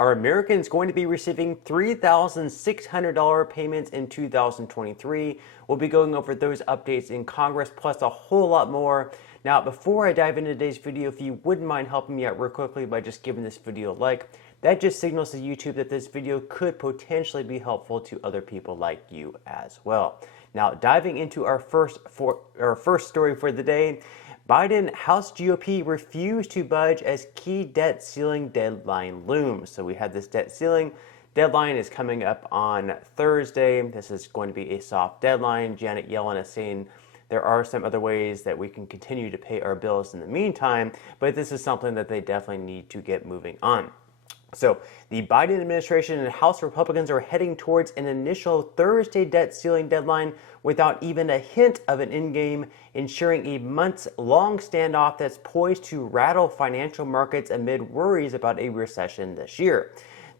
Are Americans going to be receiving $3,600 payments in 2023? We'll be going over those updates in Congress, plus a whole lot more. Now, before I dive into today's video, if you wouldn't mind helping me out real quickly by just giving this video a like, that just signals to YouTube that this video could potentially be helpful to other people like you as well. Now, diving into our first story for the day, Biden House GOP refused to budge as key debt ceiling deadline looms. So we had this debt ceiling deadline is coming up on Thursday. This is going to be a soft deadline. Janet Yellen is saying there are some other ways that we can continue to pay our bills in the meantime, but this is something that they definitely need to get moving on. So the Biden administration and House Republicans are heading towards an initial Thursday debt ceiling deadline without even a hint of an endgame, ensuring a months-long standoff that's poised to rattle financial markets amid worries about a recession this year.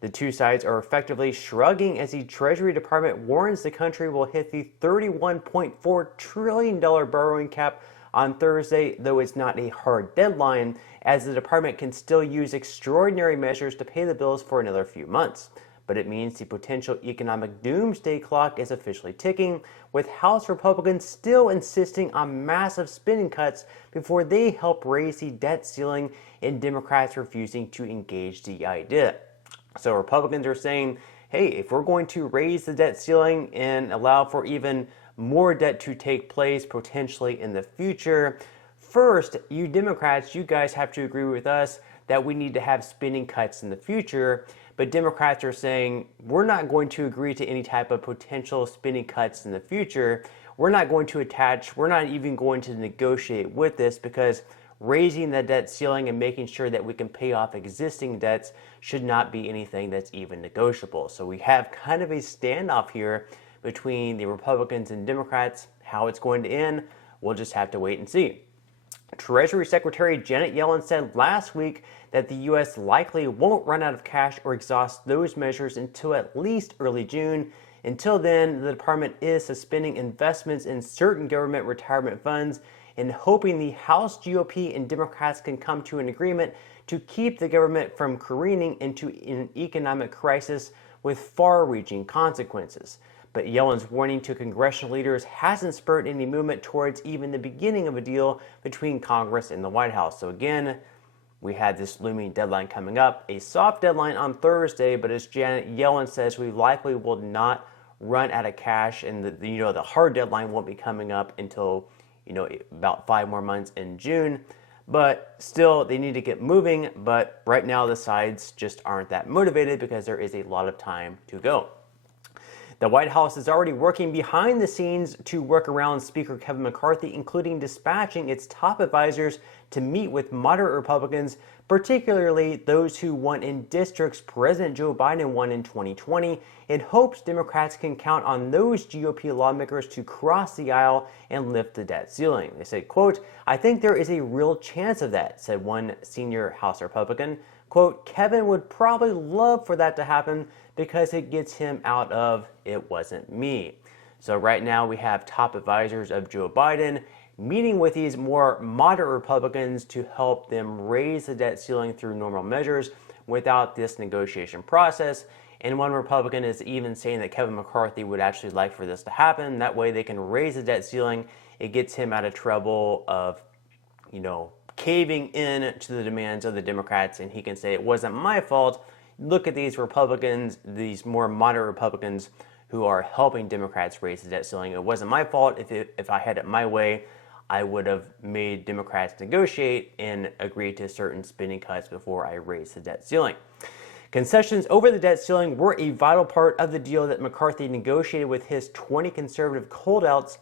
The two sides are effectively shrugging as the Treasury Department warns the country will hit the $31.4 trillion borrowing cap on Thursday, though it's not a hard deadline, as the department can still use extraordinary measures to pay the bills for another few months. But it means the potential economic doomsday clock is officially ticking, with House Republicans still insisting on massive spending cuts before they help raise the debt ceiling, and Democrats refusing to engage the idea. So Republicans are saying, hey, if we're going to raise the debt ceiling and allow for even more debt to take place potentially in the future, first, you Democrats, you guys have to agree with us that we need to have spending cuts in the future. But Democrats are saying we're not going to agree to any type of potential spending cuts in the future. We're not even going to negotiate with this, because raising the debt ceiling and making sure that we can pay off existing debts should not be anything that's even negotiable. So we have kind of a standoff here between the Republicans and Democrats. How it's going to end, we'll just have to wait and see. Treasury Secretary Janet Yellen said last week that the U.S. likely won't run out of cash or exhaust those measures until at least early June. Until then, the department is suspending investments in certain government retirement funds and hoping the House GOP and Democrats can come to an agreement to keep the government from careening into an economic crisis with far-reaching consequences. But Yellen's warning to congressional leaders hasn't spurred any movement towards even the beginning of a deal between Congress and the White House. So again, we had this looming deadline coming up, a soft deadline on Thursday, but as Janet Yellen says, we likely will not run out of cash, and the hard deadline won't be coming up until about 5 more months in June. But still, they need to get moving. But right now, the sides just aren't that motivated because there is a lot of time to go. The White House is already working behind the scenes to work around Speaker Kevin McCarthy, including dispatching its top advisors to meet with moderate Republicans, particularly those who won in districts President Joe Biden won in 2020, in hopes Democrats can count on those GOP lawmakers to cross the aisle and lift the debt ceiling. They said, quote, "I think there is a real chance of that," said one senior House Republican. Quote, "Kevin would probably love for that to happen because it gets him out of 'it wasn't me.'" So right now we have top advisors of Joe Biden meeting with these more moderate Republicans to help them raise the debt ceiling through normal measures without this negotiation process. And one Republican is even saying that Kevin McCarthy would actually like for this to happen. That way they can raise the debt ceiling. It gets him out of trouble of, caving in to the demands of the Democrats, and he can say, it wasn't my fault. Look at these Republicans, these more moderate Republicans who are helping Democrats raise the debt ceiling. It wasn't my fault. If I had it my way, I would have made Democrats negotiate and agree to certain spending cuts before I raised the debt ceiling. Concessions over the debt ceiling were a vital part of the deal that McCarthy negotiated with his 20 conservative holdouts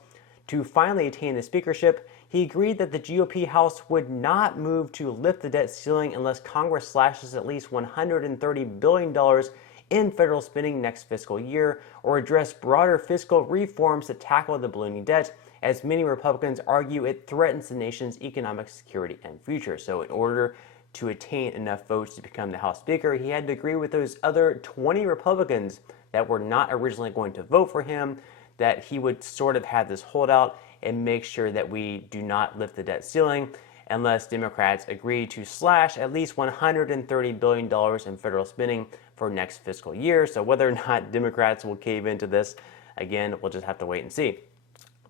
to finally attain the speakership. He agreed that the GOP House would not move to lift the debt ceiling unless Congress slashes at least $130 billion in federal spending next fiscal year, or address broader fiscal reforms to tackle the ballooning debt, as many Republicans argue it threatens the nation's economic security and future. So in order to attain enough votes to become the House Speaker, he had to agree with those other 20 Republicans that were not originally going to vote for him, that he would sort of have this holdout and make sure that we do not lift the debt ceiling. unless Democrats agree to slash at least $130 billion in federal spending for next fiscal year. So whether or not Democrats will cave into this, again, we'll just have to wait and see.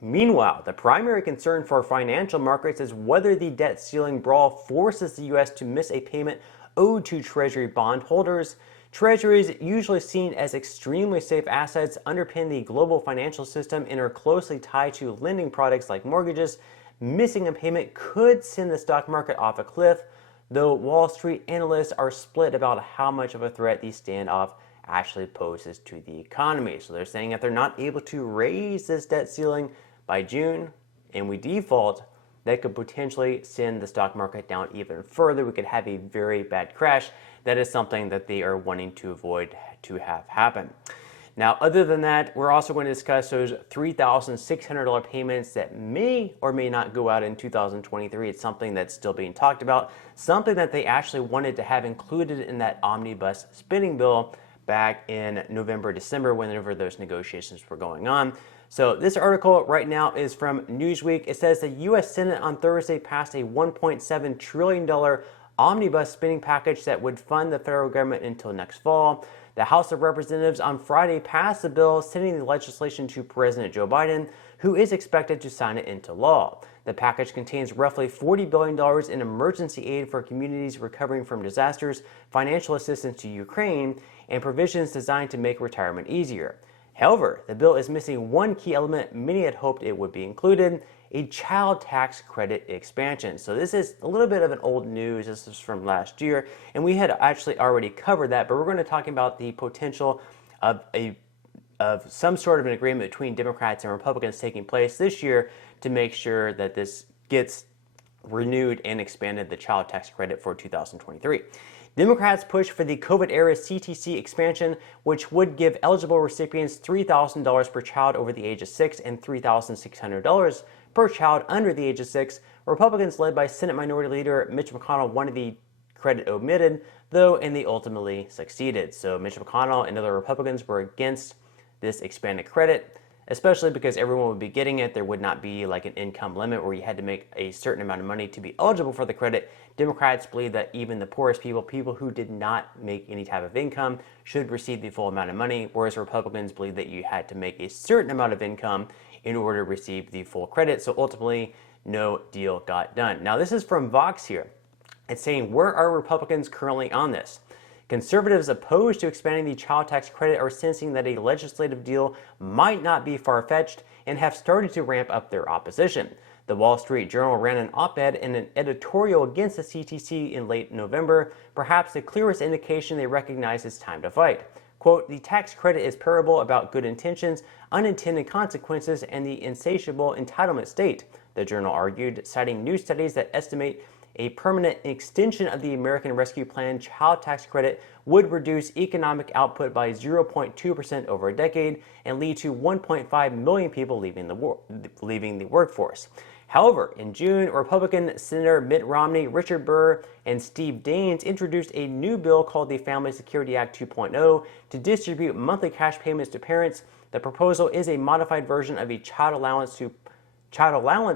Meanwhile, the primary concern for financial markets is whether the debt ceiling brawl forces the U.S. to miss a payment owed to Treasury bond holders. Treasuries, usually seen as extremely safe assets, underpin the global financial system and are closely tied to lending products like mortgages. Missing a payment could send the stock market off a cliff, though Wall Street analysts are split about how much of a threat the standoff actually poses to the economy. So they're saying if they're not able to raise this debt ceiling by June and we default, that could potentially send the stock market down even further. We could have a very bad crash. That is something that they are wanting to avoid to have happen. Now, other than that, we're also going to discuss those $3,600 payments that may or may not go out in 2023. It's something that's still being talked about, something that they actually wanted to have included in that omnibus spending bill back in November, December, whenever those negotiations were going on. So this article right now is from Newsweek. It says the U.S. Senate on Thursday passed a $1.7 trillion omnibus spending package that would fund the federal government until next fall. The House of Representatives on Friday passed the bill, sending the legislation to President Joe Biden, who is expected to sign it into law. The package contains roughly $40 billion in emergency aid for communities recovering from disasters, financial assistance to Ukraine, and provisions designed to make retirement easier. However, the bill is missing one key element many had hoped it would be included: a child tax credit expansion. So this is a little bit of an old news. This is from last year, and we had actually already covered that, but we're going to talk about the potential of some sort of an agreement between Democrats and Republicans taking place this year to make sure that this gets renewed and expanded, the child tax credit for 2023. Democrats push for the COVID-era CTC expansion, which would give eligible recipients $3,000 per child over the age of 6 and $3,600 per child under the age of 6. Republicans, led by Senate Minority Leader Mitch McConnell, wanted the credit omitted, though, and they ultimately succeeded. So Mitch McConnell and other Republicans were against this expanded credit, especially because everyone would be getting it. There would not be like an income limit where you had to make a certain amount of money to be eligible for the credit. Democrats believe that even the poorest people who did not make any type of income, should receive the full amount of money, whereas Republicans believe that you had to make a certain amount of income in order to receive the full credit. So ultimately, no deal got done. Now, this is from Vox here. It's saying, where are Republicans currently on this? Conservatives opposed to expanding the child tax credit are sensing that a legislative deal might not be far-fetched and have started to ramp up their opposition. The Wall Street Journal ran an op-ed and an editorial against the CTC in late November, perhaps the clearest indication they recognize it's time to fight. Quote, the tax credit is parable about good intentions, unintended consequences, and the insatiable entitlement state, the journal argued, citing new studies that estimate a permanent extension of the American Rescue Plan child tax credit would reduce economic output by 0.2% over a decade and lead to 1.5 million people leaving the workforce. However, in June, Republican Senator Mitt Romney, Richard Burr, and Steve Daines introduced a new bill called the Family Security Act 2.0 to distribute monthly cash payments to parents. The proposal is a modified version of a child allowance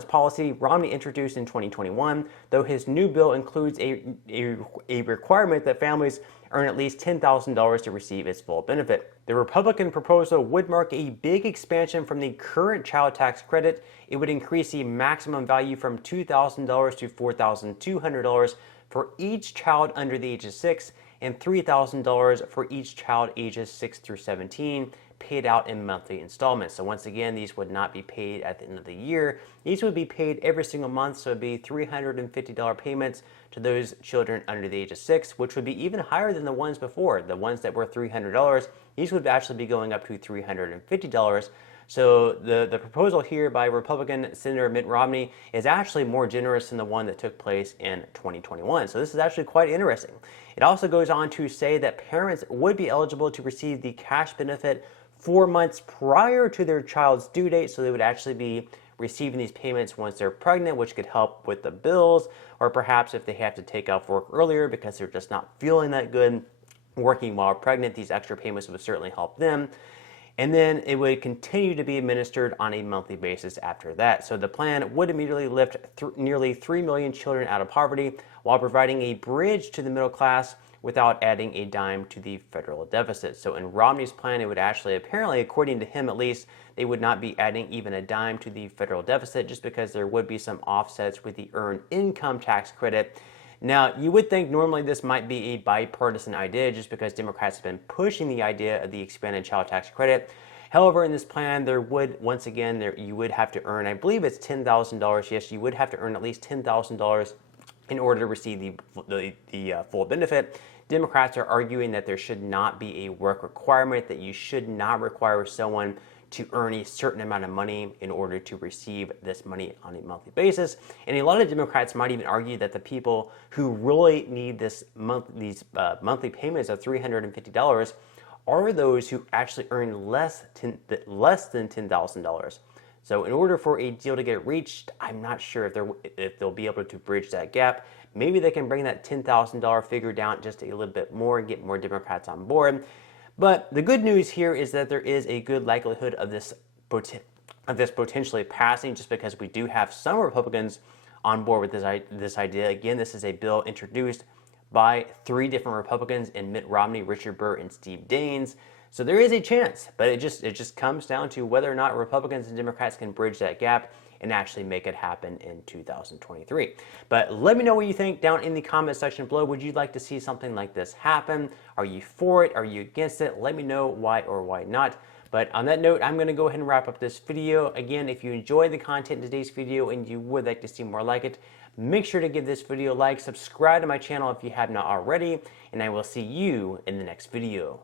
policy Romney introduced in 2021, though his new bill includes a requirement that families earn at least $10,000 to receive its full benefit. The Republican proposal would mark a big expansion from the current child tax credit. It would increase the maximum value from $2,000 to $4,200 for each child under the age of 6 and $3,000 for each child ages 6 through 17, paid out in monthly installments. So once again, these would not be paid at the end of the year. These would be paid every single month, so it'd be $350 payments to those children under the age of 6, which would be even higher than the ones before. The ones that were $300, these would actually be going up to $350. So the proposal here by Republican Senator Mitt Romney is actually more generous than the one that took place in 2021. So this is actually quite interesting. It also goes on to say that parents would be eligible to receive the cash benefit 4 months prior to their child's due date, so they would actually be receiving these payments once they're pregnant, which could help with the bills, or perhaps if they have to take off work earlier because they're just not feeling that good working while pregnant, these extra payments would certainly help them. and then it would continue to be administered on a monthly basis after that. So the plan would immediately lift nearly 3 million children out of poverty while providing a bridge to the middle class without adding a dime to the federal deficit. So in Romney's plan, it would actually, apparently, according to him at least, they would not be adding even a dime to the federal deficit just because there would be some offsets with the earned income tax credit. Now, you would think normally this might be a bipartisan idea just because Democrats have been pushing the idea of the expanded child tax credit. However, in this plan, there would, once again, you would have to earn, I believe it's $10,000. Yes, you would have to earn at least $10,000 in order to receive the full benefit. Democrats are arguing that there should not be a work requirement, that you should not require someone to earn a certain amount of money in order to receive this money on a monthly basis. And a lot of Democrats might even argue that the people who really need these monthly payments of $350 are those who actually earn less than $10,000. So in order for a deal to get reached, I'm not sure if they'll be able to bridge that gap. Maybe they can bring that $10,000 figure down just a little bit more and get more Democrats on board. But the good news here is that there is a good likelihood of this potentially passing, just because we do have some Republicans on board with this idea. Again, this is a bill introduced by 3 different Republicans in Mitt Romney, Richard Burr, and Steve Daines. So there is a chance, but it just comes down to whether or not Republicans and Democrats can bridge that gap and actually make it happen in 2023. But let me know what you think down in the comment section below. Would you like to see something like this happen? Are you for it? Are you against it? Let me know why or why not. But on that note, I'm going to go ahead and wrap up this video. Again, if you enjoyed the content in today's video and you would like to see more like it, make sure to give this video a like, subscribe to my channel if you have not already, and I will see you in the next video.